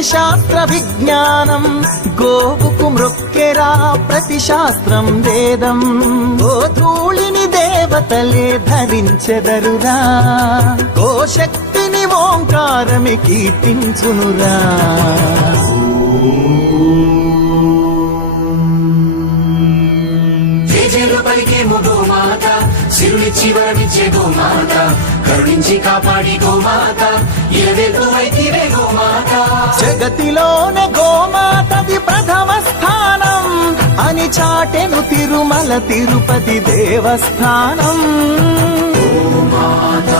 ప్రతి శాస్త్ర విజ్ఞానం గోవుకు మృక్కెరా ప్రతి శాస్త్రం వేదం ఓ ధూళిని దేవతలే ధరించెదరురా ఓ శక్తిని ఓంకారమి కీర్తించునురా గోమాత సిరులిచ్చి వరమిచ్చే గోమాత కరుణించి కాపాడి గోమాత ఇలవెల్పువైతివే గోమాత జగతిలోనే గోమాతది ప్రథమ స్థానం అని చాటెను తిరుమల తిరుపతి దేవస్థానం గోమాత